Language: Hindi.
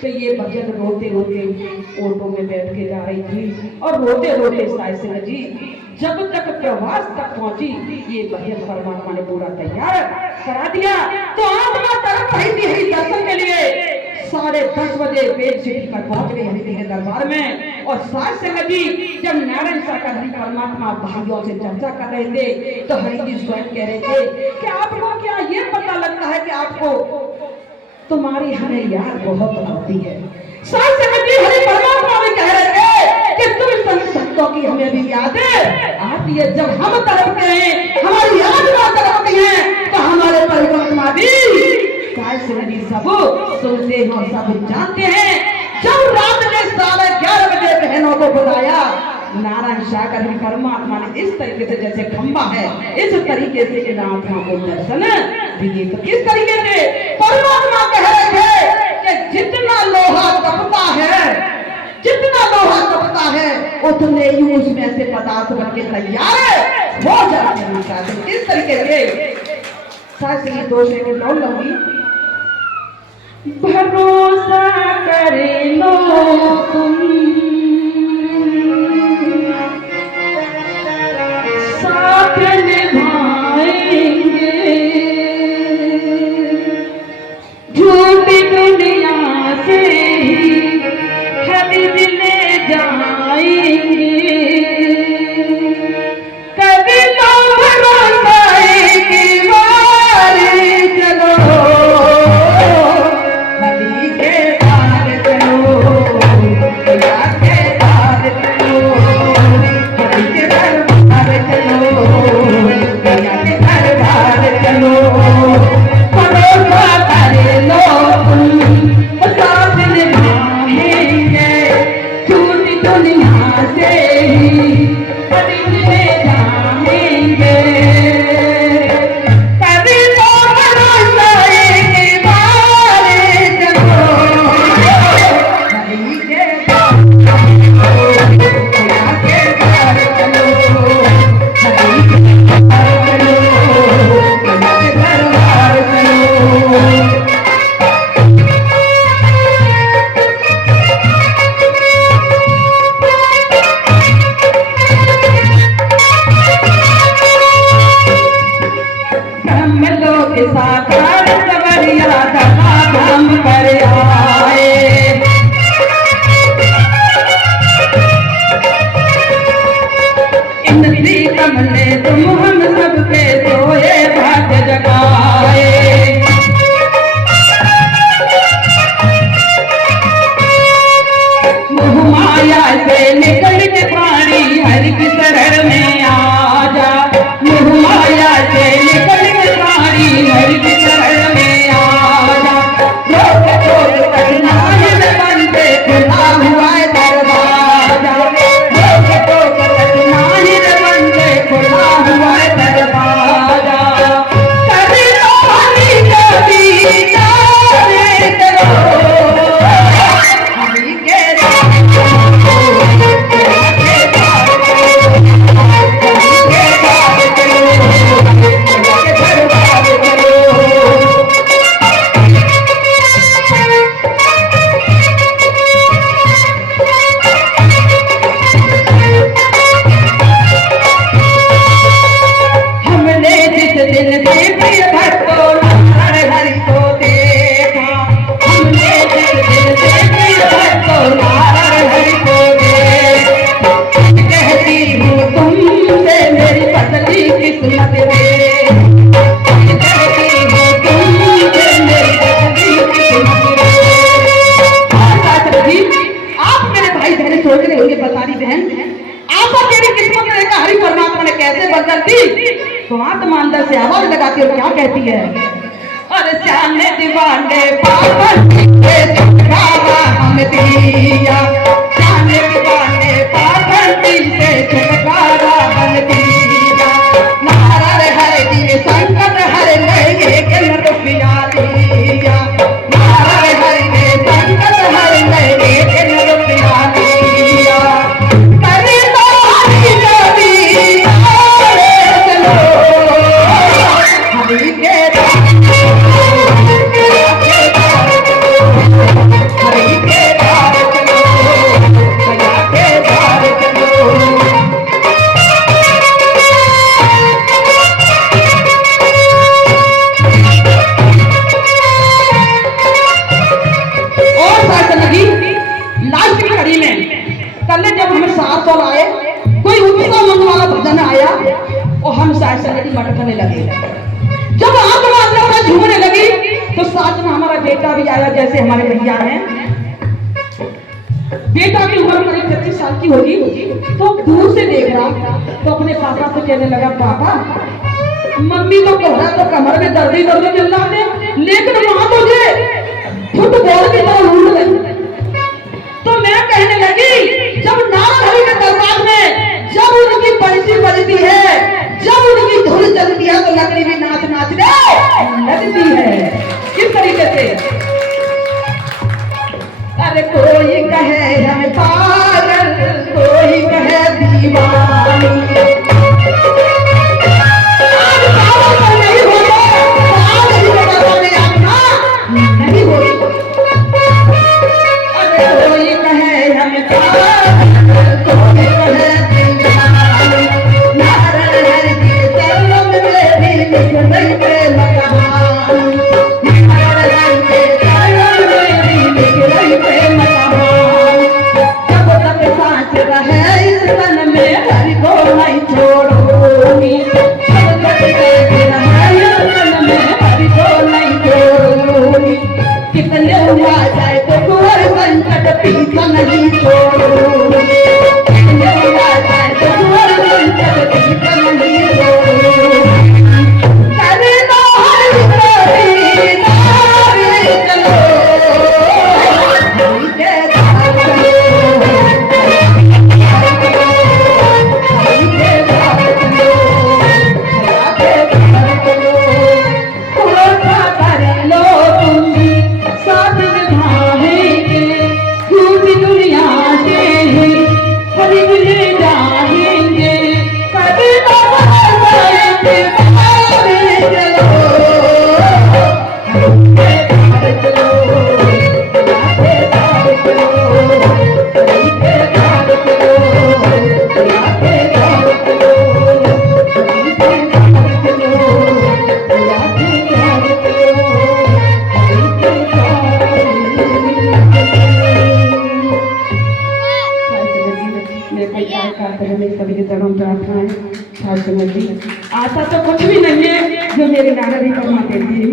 तो ये भजन रोते रोते ऑटो में बैठ के जा रही थी और रोते रोते साई सिंह जी जब तक प्रवास तक पहुंची ये भजन परमात्मा ने पूरा तैयार करा दिया। तो आत्मा तड़प रही थी हरि दर्शन के लिए। 10:30 बजे बेड सिटी पर पहुंच गए हरि के दरबार में। और साई सिंह जी जब नारायण सागर हरि परमात्मा भाइयों से चर्चा कर रहे थे तो हरि जी स्वयं कह रहे थे कि आपको क्या ये पता लगता है कि आपको तुम्हारी हमें याद बहुत आती है। साई सिंह जी हरि परमात्मा में कह रहे थे कि तुम संत संतों की हमें भी याद आती है। जब हम तड़पते हैं हमारी आत्मा तड़पती है तो हमारे परमात्मा भी साई सिंह जी सब सुनते हैं और सब जानते हैं। जब रात में 11:30 बजे बहनों को बुलाया नारायण सागर हरि परमात्मा ने इस तरीके से जैसे खंबा है इस तरीके से इन आत्मा को दर्शन दिए। तो किस तरीके से परमात्मा कह रहे थे कि जितना लोहा तपता है उतने ही उसमें से पदार्थ बन के तैयार हो जाते हैं शादी। किस तरीके से सास की 2 सेकंड और लूंगी। भरोसा कर लो तुम साथ निभाएंगे, झूठी दुनिया से ही खरीद ले जाएंगे। कभी तो भरोसा की मारे चलो, नदी के पार चलो, दरिया के पार चलो, नदी के दरबार चलो, दरिया के दरबार चलो। भरोसा कर लो तुम साथ निभाएंगे, झूठी दुनिया से ही खरीद ले जाएंगे। कभी तो भरोसा के मारे चलो, नदी के पार चलो, दरिया के पार चलो, नदी के पार चलो, दरिया के दरबार चलो। हम लोग साकार सवरिया धमाधम कर आए, इंद्री कमले तुम हम सबके सोए भाग्य जगाए। मोह माया से निकल के पानी हर की शरण में आ जा, मोह माया से निकल के पानी हर की शरण में आ जा। रोक टोक करना है बनते खुला हुआ है दरवाजा, रोक टोक करना है बनते खुला हुआ है दरवाजा। कभी तो हरी कभी तारे चलो, हरी के हमने जिस दिन से प्रिय भक्तों नारायण हरि को देखा, हमने जिस दिन से प्रिय भक्तों नारायण हरि को देखा, कहती हूँ तुमसे मेरी पतली किस्मत दे, कहती हूँ तुमसे मेरी पतली किस्मत दे। और शास्त्री जी, आप मेरे भाई बहन सोच रहे होंगे बतारी बहन, आपा तेरी किस्मत में देखा हरि परमात्मा ने कैसे बदल दी। तो आत्मा अंदर से आवाज लगाती है, क्या कहती है? अरे जाने दीवाने पागल से छुटकारा हम दिया, जाने दीवाने पागल से छुटकारा हम दिया। नारायण हरि दिए संकट हर ले एक रुपया दिया, नारायण हरि ने संकट हर ले एक रुपया दिया। करे तो हरि कभी तारे चलो, हरि के हरि के द्वार चलो, दया के द्वार चलो। और शासन लगी लास्ट की कड़ी में कल जब हमें 700 आए, कोई उत्सव मन वाला भजन आया और हम शासन लगी मटकने लगे। जब आत्मा अंदर में झूमने लगी तो साथ में हमारा बेटा भी आया, जैसे हमारे भैया हैं। बेटा की उम्र करीब 25 साल की होगी, तो दूर से देख रहा तो अपने पापा से कहने लगा, पापा मम्मी तो कह रहा तो कमर में दर्द ही दर्द चल रहा है, लेकिन वहां तो ये फुटबॉल की तरह उड़ रही। तो मैं कहने लगी, जब नारद हरि के दरबार में जब उनकी बंसी बजती है, जब उनकी धुन चलती है, तो लकड़ी भी नाच नाचने लगती है। किस तरीके से? अरे कोई कहे हम पागल, कोई कहे मेरी सभी धर्म प्रार्थना है साथ समझ जी। आशा तो कुछ भी नहीं है जो मेरी नागरिक परमा देती है।